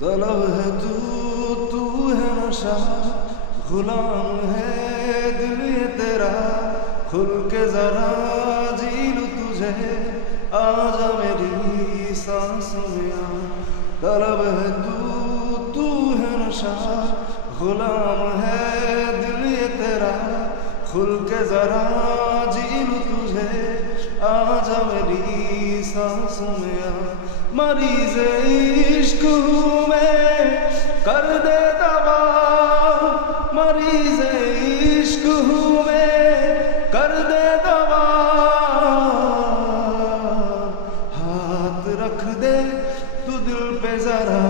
तलब है तू है नशा, गुलाम है दिल ये तेरा। खुल के जरा जी लूं तुझे, आजा मेरी सांसों में आ। तलब है तू है नशा, गुलाम है दिल ये तेरा। खुल के जरा जी लूं तुझे, आजा मेरी सांसों में आ। मरीज़ इश्क हूँ मैं, कर दे दवा। मरीज़ इश्क हूँ मैं, कर दे दवा। हाथ रख दे तू दिल पे जरा।